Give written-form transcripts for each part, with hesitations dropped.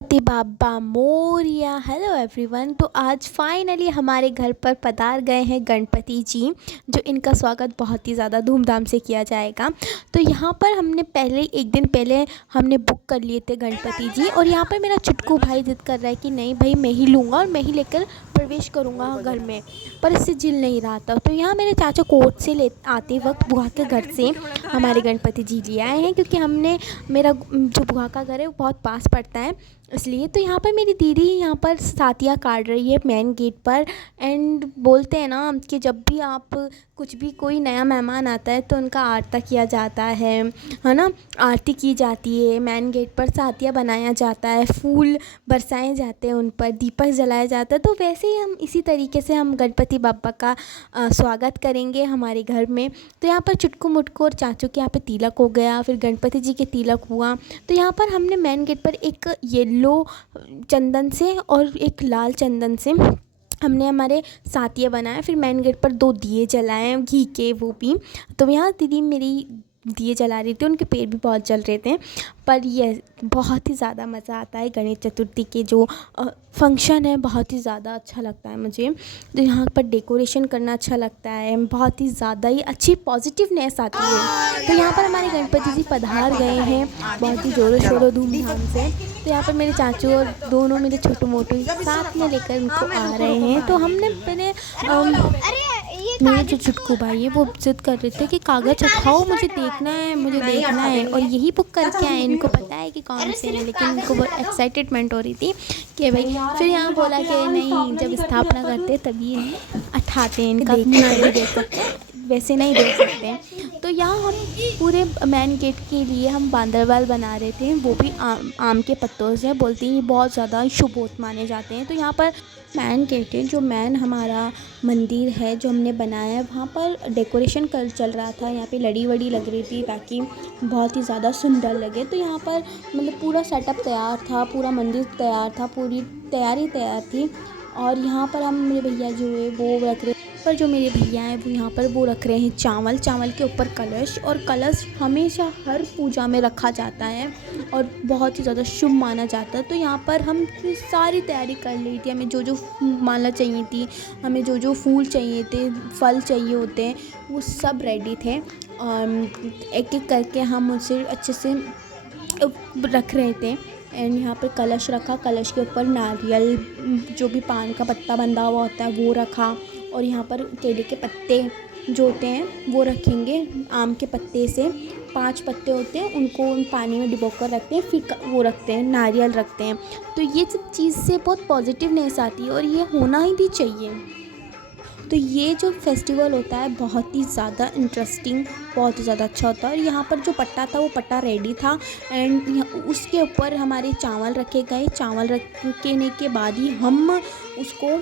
गणपति बाबा मोरिया। Hello everyone. तो आज फाइनली हमारे घर पर पधार गए हैं गणपति जी, जो इनका स्वागत बहुत ही ज़्यादा धूमधाम से किया जाएगा। तो यहाँ पर हमने पहले एक दिन पहले हमने बुक कर लिए थे गणपति जी, और यहाँ पर मेरा चुटकू भाई जिद कर रहा है कि नहीं भाई मैं ही लूँगा और मैं ही लेकर प्रवेश करूँगा घर में, पर इससे झिल नहीं रहा था। तो यहाँ मेरे चाचा कोर्ट से ले आते वक्त बुआ के घर से हमारे गणपति जी ले आए हैं, क्योंकि हमने मेरा जो बुआ का घर है वो बहुत पास पड़ता है इसलिए। तो यहाँ पर मेरी दीदी यहाँ पर सातिया काट रही है मेन गेट पर। एंड बोलते हैं ना कि जब भी आप कुछ भी कोई नया मेहमान आता है तो उनका आरता किया जाता है ना, आरती की जाती है, मेन गेट पर सातिया बनाया जाता है, फूल बरसाए जाते हैं, उन पर दीपक जलाया जाता है। तो वैसे ही हम इसी तरीके से हम गणपति बाबा का स्वागत करेंगे हमारे घर में। तो यहाँ पर चुटकू मुटकू और चाचू के यहाँ पे तिलक हो गया, फिर गणपति जी के तिलक हुआ। तो यहाँ पर हमने मेन गेट पर एक येलो चंदन से और एक लाल चंदन से हमने हमारे सातिया बनाए, फिर मेन गेट पर 2 दिए जलाए घी के, वो भी। तो यहाँ दीदी मेरी दिए जला रही थी, उनके पैर भी बहुत जल रहे थे। पर ये बहुत ही ज़्यादा मज़ा आता है गणेश चतुर्थी के जो फंक्शन है, बहुत ही ज़्यादा अच्छा लगता है मुझे। तो यहाँ पर डेकोरेशन करना अच्छा लगता है, बहुत ही ज़्यादा ही अच्छी पॉजिटिवनेस आती है। तो यहाँ पर हमारे गणपति जी पधार गए हैं बहुत ही ज़ोरों शोरों धूमधाम से। तो यहाँ पर मेरे चाचू और दोनों मेरे छोटू मोटू साथ में लेकर इनको आ रहे हैं। तो हमने पहले मेरे जो चुटकू भाई है वो जिद कर रहे थे कि कागज़ उठाओ, मुझे देखना है, मुझे देखना है, और यही बुक करके आए। इनको पता है कि कौन से हैं, लेकिन इनको बहुत एक्साइटेडमेंट हो रही थी कि भाई। फिर यहाँ बोला कि नहीं, जब स्थापना करते तभी उठाते हैं, इनका मुँह नहीं देख सकते, वैसे नहीं देख सकते। तो यहाँ हम पूरे मेन गेट के लिए हम बांदरवाल बना रहे थे, वो भी आम के पत्तों से। बोलते हैं ये बहुत ज़्यादा शुभ होत माने जाते हैं। तो यहाँ पर मेन गेट है, जो मेन हमारा मंदिर है जो हमने बनाया है, वहाँ पर डेकोरेशन चल रहा था। यहाँ पे लड़ी वड़ी लग रही थी ताकि बहुत ही ज़्यादा सुंदर लगे। तो यहाँ पर मतलब पूरा सेटअप तैयार था, पूरा मंदिर तैयार था, पूरी तैयारी तैयार थी। और यहाँ पर हम मेरे भैया जो है वो रख रहे पर जो मेरे भैया हैं वो यहाँ पर वो रख रहे हैं चावल, चावल के ऊपर कलश। और कलश हमेशा हर पूजा में रखा जाता है और बहुत ही ज़्यादा शुभ माना जाता है। तो यहाँ पर हम सारी तैयारी कर ली थी, हमें जो जो माला चाहिए थी, हमें जो जो फूल चाहिए थे, फल चाहिए होते हैं, वो सब रेडी थे। एक एक करके हम उसे अच्छे से रख रहे थे। एंड यहाँ पर कलश रखा, कलश के ऊपर नारियल, जो भी पान का पत्ता बंधा हुआ होता है वो रखा। और यहाँ पर केले के पत्ते जो होते हैं वो रखेंगे, आम के पत्ते से 5 पत्ते होते हैं, उनको पानी में डुबो कर रखते हैं, फिर वो रखते हैं, नारियल रखते हैं। तो ये सब चीज़ से बहुत पॉजिटिवनेस आती है और ये होना ही भी चाहिए। तो ये जो फेस्टिवल होता है बहुत ही ज़्यादा इंटरेस्टिंग, बहुत ही ज़्यादा अच्छा होता है। और यहाँ पर जो पट्टा था वो पट्टा रेडी था, एंड उसके ऊपर हमारे चावल रखे गए। चावल रखने के बाद ही हम उसको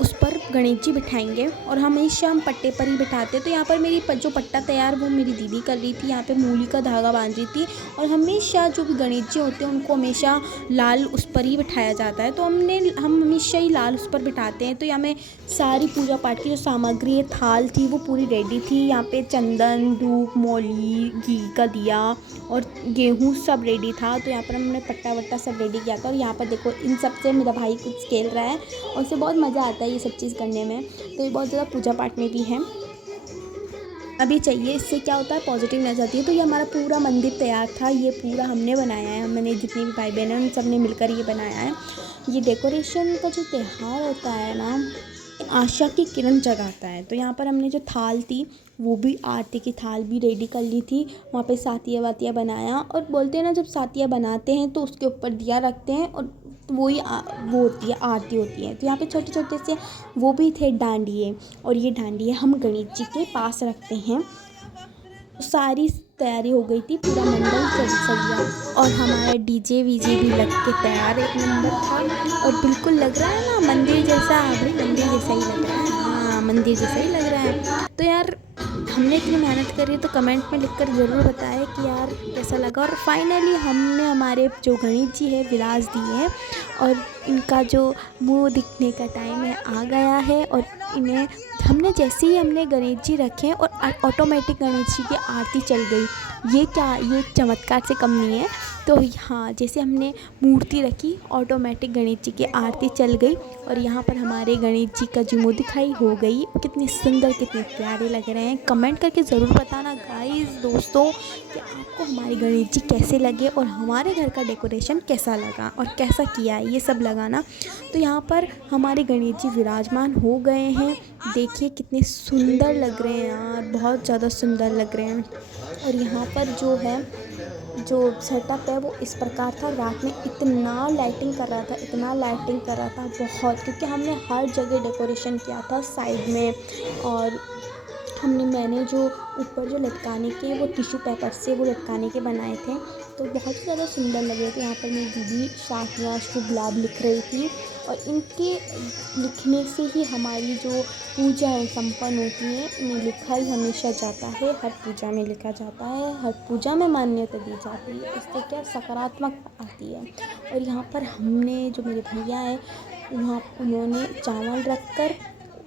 उस पर गणेश जी बिठाएंगे, और हमेशा हम पट्टे पर ही बिठाते। तो यहाँ पर मेरी जो पट्टा तैयार वो मेरी दीदी कर रही थी, यहाँ पे मूली का धागा बांध रही थी। और हमेशा जो भी गणेश जी होते हैं उनको हमेशा लाल उस पर ही बिठाया जाता है, तो हम हमेशा ही लाल उस पर बिठाते हैं। तो यहाँ में सारी पूजा पाठ की जो सामग्री थाल थी वो पूरी रेडी थी। यहाँ पे चंदन, धूप, मौली, घी का दिया और गेहूँ सब रेडी था। तो यहाँ पर हमने पट्टा वट्टा सब रेडी किया था। और यहाँ पर देखो इन सब से मेरा भाई कुछ खेल रहा है और उसे बहुत मज़ा आता है ये सब चीज़ करने में। तो ये बहुत ज़्यादा पूजा पाठ में भी है, अभी चाहिए। इससे क्या होता है, पॉजिटिवनेस आती है। तो ये हमारा पूरा मंदिर तैयार था, ये पूरा हमने बनाया है, हमने जितने भी भाई बहन हैं उन सब ने मिलकर ये बनाया है। ये डेकोरेशन का जो त्यौहार होता है ना, आशा की किरण जगाता है। तो यहाँ पर हमने जो थाल थी वो भी आरती की थाल भी रेडी कर ली थी, वहाँ पे सातिया वातिया बनाया। और बोलते हैं ना, जब सातिया बनाते हैं तो उसके ऊपर दिया रखते हैं और वो होती है, आरती होती है। तो यहाँ पे छोटे छोटे से वो भी थे डांडिये, और ये डांडिये हम गणेश जी के पास रखते हैं। सारी तैयारी हो गई थी, पूरा मंडल सज गया, और हमारा डीजे वीजे भी लग के तैयार एक नंबर था। और बिल्कुल लग रहा है ना मंदिर जैसा, अभी मंदिर जैसा ही लग रहा है। हाँ, मंदिर जैसा ही लग रहा है। तो यार हमने इतनी मेहनत करी, तो कमेंट में लिखकर ज़रूर बताएं कि यार कैसा लगा। और फाइनली हमने हमारे जो गणेश जी है विराज दिए हैं, और इनका जो मुँह दिखने का टाइम है आ गया है। और इन्हें हमने जैसे ही हमने गणेश जी रखे और ऑटोमेटिक गणेश जी की आरती चल गई। ये क्या, ये चमत्कार से कम नहीं है। तो यहाँ जैसे हमने मूर्ति रखी, ऑटोमेटिक गणेश जी की आरती चल गई और यहाँ पर हमारे गणेश जी का जो मुँह दिखाई हो गई। कितने सुंदर, कितने प्यारे लग रहे हैं। कमेंट करके ज़रूर बताना गाइस, दोस्तों, कि आपको हमारे गणेश जी कैसे लगे और हमारे घर का डेकोरेशन कैसा लगा और कैसा किया है, ये सब लगाना। तो यहाँ पर हमारे गणेश जी विराजमान हो गए हैं। देखिए कितने सुंदर लग रहे हैं यार, बहुत ज़्यादा सुंदर लग रहे हैं। और यहाँ पर जो सेटअप है वो इस प्रकार था। रात में इतना लाइटिंग कर रहा था, इतना लाइटिंग कर रहा था बहुत, क्योंकि हमने हर जगह डेकोरेशन किया था साइड में। और मैंने जो ऊपर जो लटकाने के वो टिश्यू पेपर से वो लटकाने के बनाए थे, तो बहुत ही ज़्यादा सुंदर लग रहे थे। यहाँ पर मेरी दीदी शाकिया शुभ लाभ लिख रही थी और इनके लिखने से ही हमारी जो पूजा है संपन्न होती है। इन्हें लिखा ही हमेशा जाता है, हर पूजा में लिखा जाता है, हर पूजा में मान्यता दी जाती है। इससे क्या सकारात्मकता आती है। और यहाँ पर हमने जो मेरे भैया है वहाँ उन्होंने चावल रख कर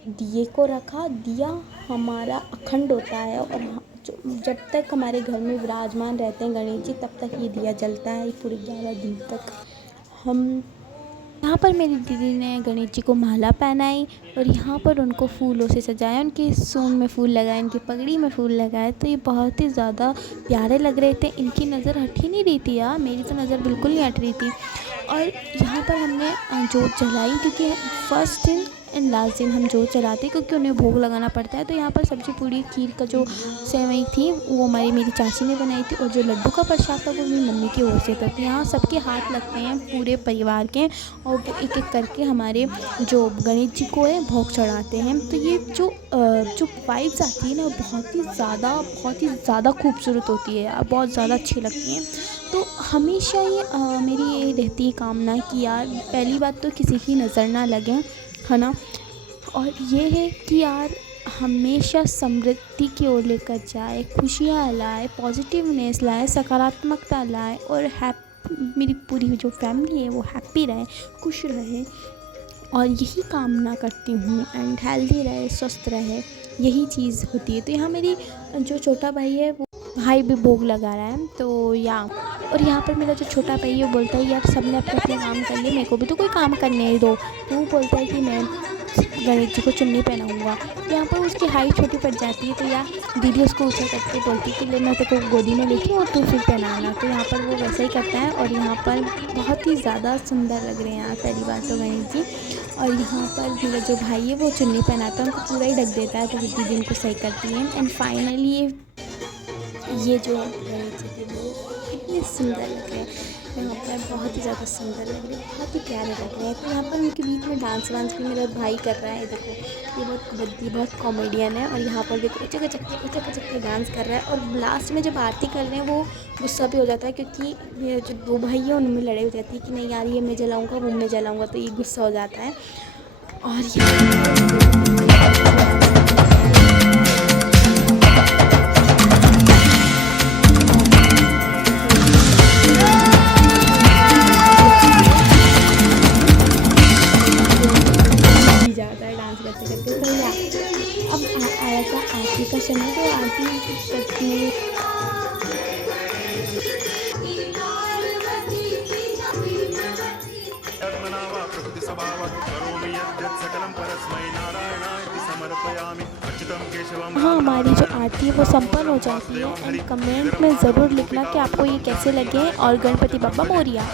दिए को रखा। दिया हमारा अखंड होता है और जब तक हमारे घर में विराजमान रहते हैं गणेश जी, तब तक ये दिया जलता है, पूरे 11 दिन तक। हम यहाँ पर मेरी दीदी ने गणेश जी को माला पहनाई और यहाँ पर उनको फूलों से सजाया, उनकी सूंड में फूल लगाए, उनकी पगड़ी में फूल लगाए। तो ये बहुत ही ज़्यादा प्यारे लग रहे थे। इनकी नज़र हट ही नहीं रही थी यार, मेरी तो नज़र बिल्कुल नहीं हट रही थी। और यहाँ पर हमने जोत जलाई, क्योंकि फर्स्ट दिन एंड लास्ट दिन हम जोत जलाते हैं, क्योंकि उन्हें भोग लगाना पड़ता है। तो यहाँ पर सब्ज़ी पूड़ी खीर का जो सेवई थी वो मेरी चाची ने बनाई थी और जो लड्डू का प्रसाद था वो मेरी मम्मी की ओर से था। तो यहाँ सबके हाथ लगते हैं पूरे परिवार के और वो एक एक करके हमारे जो गणेश जी को है भोग चढ़ाते हैं। तो ये जो वाइब्स आती है ना, बहुत ही ज़्यादा खूबसूरत होती है, बहुत ज़्यादा अच्छी लगती हैं। तो हमेशा ये मेरी ये रहती है कामना कि यार पहली बात तो किसी की नज़र ना लगे, है ना। और ये है कि यार हमेशा समृद्धि की ओर लेकर जाए, खुशियाँ लाए, पॉजिटिवनेस लाए, सकारात्मकता लाए और मेरी पूरी जो फैमिली है वो हैप्पी रहे, खुश रहे। और यही कामना करती हूँ एंड हेल्दी रहे, स्वस्थ रहे, यही चीज़ होती है। तो यहाँ मेरी जो छोटा भाई है वो भाई भी भोग लगा रहा है। तो और यहाँ पर मेरा जो छोटा भाई है वो बोलता है यार सबने अपने अपने काम कर लिए, मेरे को भी तो कोई काम करने दो। तो वो बोलता है कि मैं गणेश जी को चुन्नी पहनाऊँगा। तो यहाँ पर उसकी हाइट छोटी पड़ जाती है, तो यार दीदी उसको ऊँचा करके बोलती है कि ले मैं तेरे को गोदी में लेके और तू फिर पहनाना। तो यहाँ पर वो वैसा ही करता है और यहाँ पर बहुत ही ज़्यादा सुंदर लग रहे हैं यार पहली बार तो गणेश जी। और यहाँ पर मेरा जो भाई है वो चुन्नी पहनाता है, उनको पूरा ही ढक देता है, तो दीदी उनको सही करती है। एंड फाइनली ये जो गणेश जी के वो कितने सुंदर लग रहे हैं, यहाँ पर बहुत ही ज़्यादा सुंदर लग रहे हैं, बहुत ही प्यारे लग रहे हैं। तो यहाँ पर उनके बीच में डांस भी मेरा भाई कर रहा है। देखो ये बहुत कबड्डी, बहुत कॉमेडियन है। और यहाँ पर देखो उचक के डांस कर रहा है। और लास्ट में जब आरती कर रहे हैं वो गुस्सा भी हो जाता है, क्योंकि मेरे जो दो भाई हैं उनमें लड़ाई हो जाती है कि नहीं यार ये मैं जलाऊँगा, वो मैं जलाऊँगा, तो ये गुस्सा हो जाता है। और अब आया था आरती का समय, तो आरती करती है। हाँ, हमारी जो आरती है वो संपन्न हो जाती है। एंड कमेंट में ज़रूर लिखना कि आपको ये कैसे लगे और गणपति बप्पा मोरिया।